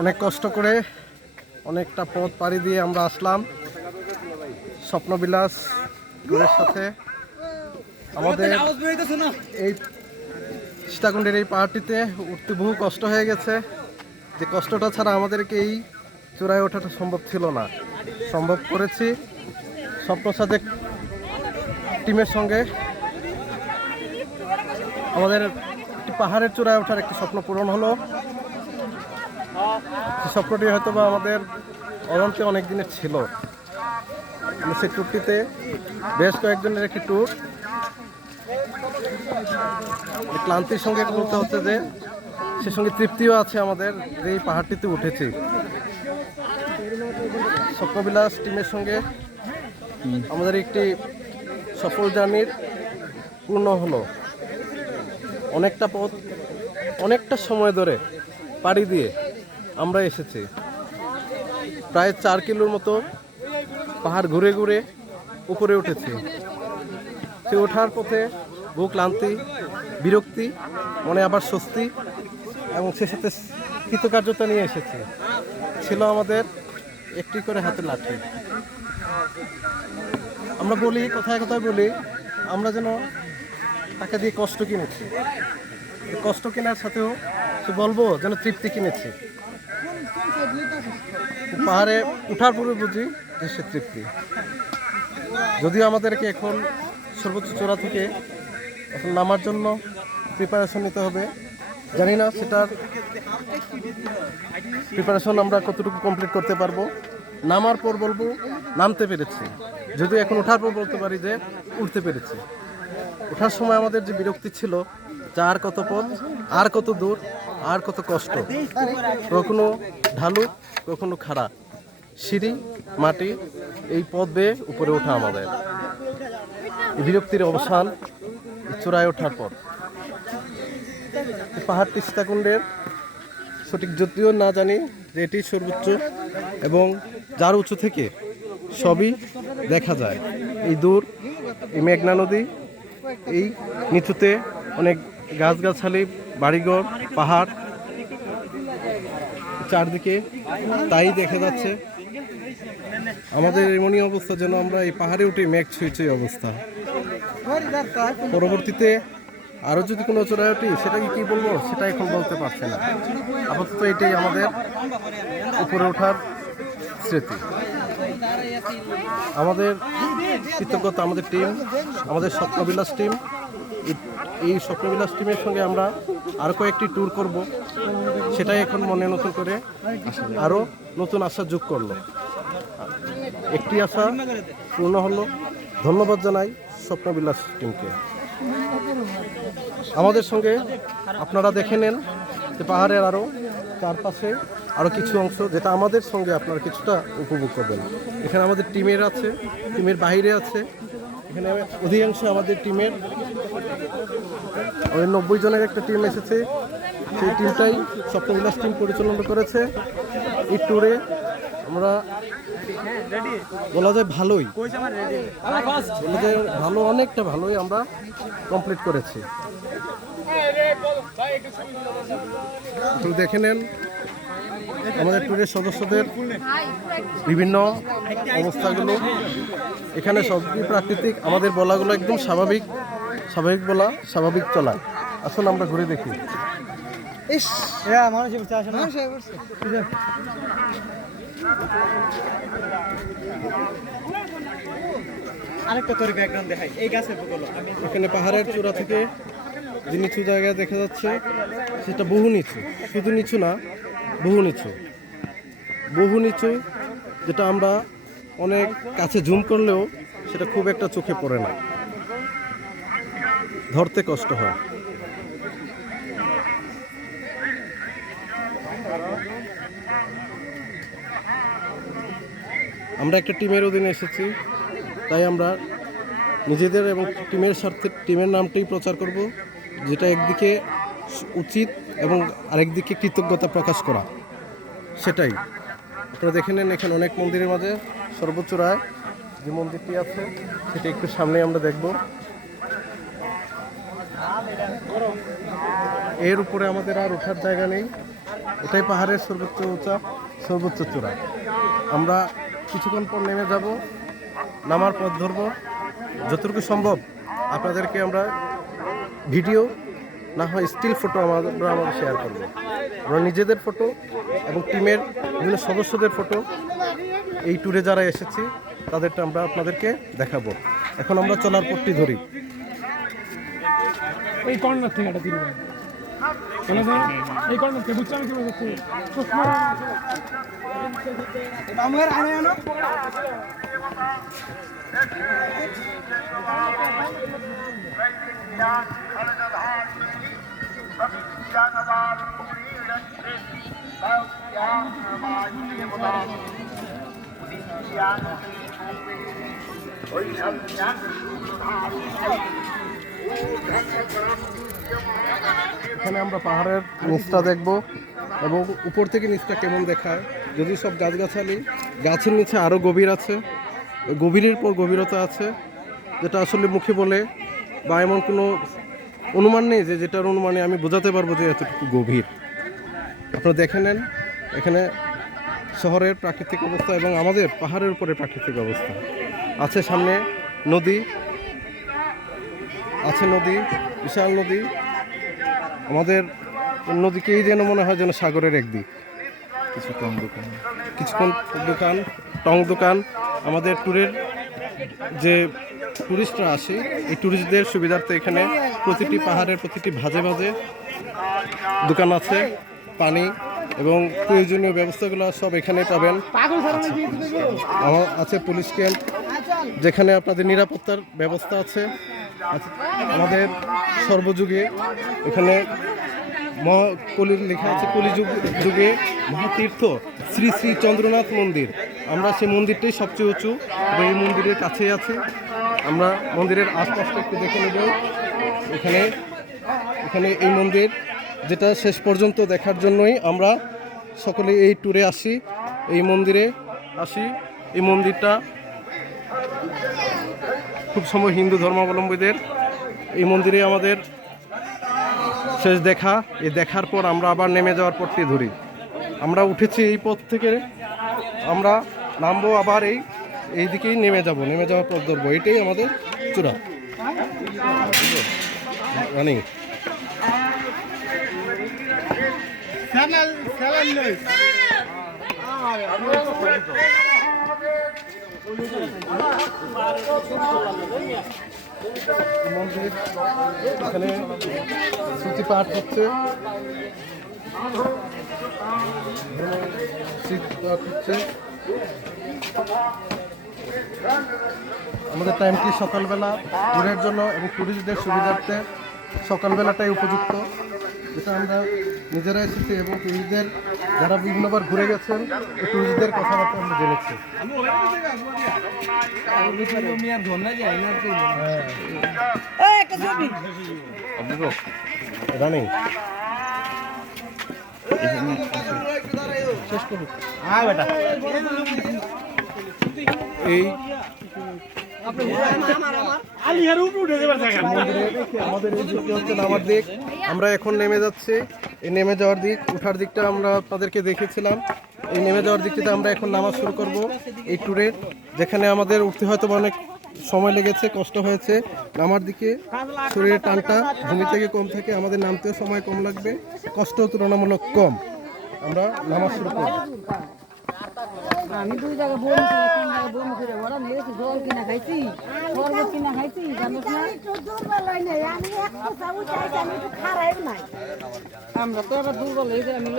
অনেক কষ্ট করে অনেকটা পথ পাড়ি দিয়ে আমরা আসলাম স্বপ্নবিলাস ট্যুরের সাথে। আমাদের এই সীতাকুণ্ডের এই পাহাড়টিতে উঠতে বহু কষ্ট হয়ে গেছে, যে কষ্টটা ছাড়া আমাদেরকে এই চূড়ায় ওঠাটা সম্ভব ছিল না। সম্ভব করেছি স্বপ্ন সাজেক টিমের সঙ্গে। আমাদের একটি পাহাড়ের চূড়ায় ওঠার একটি স্বপ্ন পূরণ হলো। স্বপ্নটি হয়তো বা আমাদের অজান্তে অনেক দিনের ছিল। সেই ট্যুরটিতে বেশ কয়েকজনের একটি ট্যুর। ক্লান্তির সঙ্গে বলতে হচ্ছে যে সে সঙ্গে তৃপ্তিও আছে আমাদের, যে এই পাহাড়টিতে উঠেছি। স্বপ্নবিলাস টিমের সঙ্গে আমাদের একটি সফল জার্নির পূর্ণ হলো। অনেকটা পথ অনেকটা সময় ধরে পাড়ি দিয়ে আমরা এসেছি। প্রায় 4 কিলোর মতো পাহাড় ঘুরে ঘুরে উপরে উঠেছি। সে ওঠার পথে বহু ক্লান্তি, বিরক্তি, মনে আবার স্বস্তি এবং সে সাথে কৃতকার্যতা নিয়ে এসেছি। ছিল আমাদের একটি করে হাতে লাঠি। আমরা বলি, কথায় কথায় বলি, আমরা যেন টাকা দিয়ে কষ্ট কিনেছি। কষ্ট কেনার সাথেও সে বলবো যেন তৃপ্তি কিনেছি। পাহাড়ে উঠার পরে বুঝি যে সে তৃপ্তি। যদিও আমাদেরকে এখন সর্বোচ্চ চূড়া থেকে এখন নামার জন্য প্রিপারেশন নিতে হবে। জানি না সেটার প্রিপারেশন আমরা কতটুকু কমপ্লিট করতে পারবো। নামার পর বলবো নামতে পেরেছি, যদিও এখন ওঠার পর বলতে পারি যে উঠতে পেরেছি। ওঠার সময় আমাদের যে বিরক্তি ছিল, যা আর কত পথ, আর কত দূর, আর কত কষ্ট, কখনো ঢালু, কখনো খাড়া, সিঁড়ি, মাটি, এই পথ বেয়ে উপরে ওঠা আমাদের। এই বিরক্তির অবসান চূড়ায় ওঠার পর। পাহাড়টি সীতাকুণ্ডের সঠিক যদিও না জানি যে এটি সর্বোচ্চ, এবং যার উঁচু থেকে সবই দেখা যায়। এই দূর, এই মেঘনা নদী, এই নিচুতে অনেক গাছগাছালি, বাড়িঘর, পাহাড়, চারদিকে তাই দেখা যাচ্ছে। আমাদের এমনই অবস্থা যেন আমরা এই পাহাড়ে উঠে মেঘ ছুঁই অবস্থা। পরবর্তীতে আরও যদি কোনো চূড়ায় উঠি, সেটাকে কি বলবো সেটা এখন বলতে পারছে না। আপাতত এটাই আমাদের উপরে ওঠার স্মৃতি। আমাদের কৃতজ্ঞতা আমাদের টিম, আমাদের স্বপ্নবিলাস টিম। এই স্বপ্নবিলাস টিমের সঙ্গে আমরা আরও কয়েকটি ট্যুর করব, সেটাই এখন মনে নতুন করে আরও নতুন আশা যোগ করলো। একটি আশা পূর্ণ হলো। ধন্যবাদ জানাই স্বপ্নবিলাস টিমকে। আমাদের সঙ্গে আপনারা দেখে নেন যে পাহাড়ের আরও চারপাশে আরও কিছু অংশ, যেটা আমাদের সঙ্গে আপনারা কিছুটা উপভোগ করবেন। এখানে আমাদের টিমের আছে, টিমের বাইরে আছে। এখানে অধিকাংশ আমাদের টিমের 90 জনের একটা টিম এসেছে। সেই টিমটাই স্বপ্নবিলাস টিম পরিচালনা করেছে। এই ট্যুরে আমরা বলা যায় ভালোই, বলা যায় ভালো, অনেকটা ভালোই আমরা কমপ্লিট করেছি। তো দেখে নেন আমাদের ট্যুরের সদস্যদের বিভিন্ন অবস্থাগুলো। এখানে সবই প্রাকৃতিক, আমাদের বলাগুলো একদম স্বাভাবিক বলা, স্বাভাবিক চলা। আসুন আমরা ঘুরে দেখি। আরেকটা তোর ব্যাকগ্রাউন্ড দেখাই, এই গাছের বগল। এখানে পাহাড়ের চূড়া থেকে যে নিচু জায়গায় দেখা যাচ্ছে, সেটা বহু নিচু, শুধু নিচু না, বহু নিচু, যেটা আমরা অনেক কাছে জুম করলেও সেটা খুব একটা চোখে পড়ে না, ধরতে কষ্ট হয়। আমরা একটা টিমের অধীনে এসেছি, তাই আমরা নিজেদের এবং টিমের স্বার্থে টিমের নামটাই প্রচার করব, যেটা একদিকে উচিত এবং আরেকদিকে কৃতজ্ঞতা প্রকাশ করা, সেটাই। আপনারা দেখে নেন এখানে অনেক মন্দিরের মাঝে সর্বোচ্চরায় যে মন্দিরটি আছে সেটা একটু সামনে আমরা দেখব। এর উপরে আমাদের আর ওঠার জায়গা নেই, এটাই পাহাড়ের সর্বোচ্চ উঁচা, সর্বোচ্চ চূড়া। আমরা কিছুক্ষণ পর নেমে যাব, নামার পথ ধরব। যতটুকু সম্ভব আপনাদেরকে আমরা ভিডিও না হয় স্টিল ফটো আমরা শেয়ার করব। আমরা নিজেদের ফটো এবং টিমের বিভিন্ন সদস্যদের ফটো এই ট্যুরে যারা এসেছি তাদেরটা আমরা আপনাদেরকে দেখাবো। এখন আমরা চলার পথটি ধরি। এই কর্নার থেকে একটা দিলাম এই কর্নার থেকে বুঝছি আমি কি বলছি আমার আনে আনো এখানে আমরা পাহাড়ের নিচটা দেখব এবং উপর থেকে নিচটা কেমন দেখায়। যদি সব গাছগাছালি, গাছের নিচে আরও গভীর আছে, গভীরের পর গভীরতা আছে, যেটা আসলে মুখে বলে বা এমন কোনো অনুমান নেই যে যেটার অনুমানে আমি বোঝাতে পারবো যে এতটুকু গভীর। আপনারা দেখে নেন এখানে শহরের প্রাকৃতিক অবস্থা এবং আমাদের পাহাড়ের উপরে প্রাকৃতিক অবস্থা আছে। সামনে নদী আছে, নদী, বিশাল নদী। আমাদের নদীকেই যেন মনে হয় যেন সাগরের একদিক। কিছুক্ষণ দোকান, টং দোকান। আমাদের ট্যুরের যে ট্যুরিস্টরা আসে এই ট্যুরিস্টদের সুবিধার্থে এখানে প্রতিটি পাহাড়ের প্রতিটি ভাজে ভাজে দোকান আছে। পানি এবং প্রয়োজনীয় ব্যবস্থাগুলো সব এখানে পাবেন। আছে পুলিশ ক্যাম্প, যেখানে আপনাদের নিরাপত্তার ব্যবস্থা আছে। আমাদের সর্বযুগে এখানে লেখা আছে কলিযুগে মহাতীর্থ শ্রী শ্রী চন্দ্রনাথ মন্দির। আমরা সেই মন্দিরটাই সবচেয়ে উঁচু এবং এই মন্দিরের কাছেই আছি। আমরা মন্দিরের আশপাশটা একটু দেখে নেব। এখানে এই মন্দির, যেটা শেষ পর্যন্ত দেখার জন্যই আমরা সকলে এই ট্যুরে আসি, এই মন্দিরে আসি। এই মন্দিরটা খুব সময় হিন্দু ধর্মাবলম্বীদের। এই মন্দিরে আমাদের শেষ দেখা। এই দেখার পর আমরা আবার নেমে যাওয়ার পথটি ধরি। আমরা উঠেছি এই পথ থেকে, আমরা নামবো আবার এই দিকেই নেমে যাওয়ার পথ ধরবো। এটাই আমাদের চূড়া রানিং। মন্দির এখানে স্মৃতি পাঠ হচ্ছে, আমাদের টাইমটি সকালবেলা ট্যুরের জন্য এবং ট্যুরিস্টদের সুবিধার্থে সকালবেলাটাই উপযুক্ত, যেটা আমরা নিজেরা এসেছি এবং ট্যুরিস্টদের যারা বিভিন্নবার ঘুরে গেছেন এই ট্যুরিস্টদের কথাবার্তা আমরা জেনেছি। রানিং শেষ করুন এই আমাদের এই দিকটি হচ্ছে নামার দিক। আমরা এখন নেমে যাচ্ছি। এই নেমে যাওয়ার দিক, ওঠার দিকটা আমরা আপনাদেরকে দেখেছিলাম। এই নেমে যাওয়ার দিকটিতে আমরা এখন নামা শুরু করব এই ট্যুরের, যেখানে আমাদের উঠতে হয়তো অনেক সময় লেগেছে, কষ্ট হয়েছে। নামার দিকে শরীরের টানটা ভূমি থেকে কম থাকে, আমাদের নামতেও সময় কম লাগবে, কষ্টও তুলনামূলক কম। আমরা নামা শুরু করব। আমি 2 জায়গা বমি করে 3 জায়গা বমি করে বড় মেরেছি, জল কিনা খাইছি, শরবত কিনা খাইছি, জানিস না আমরা তো আবার দুর্বল হয়ে যাই, আমি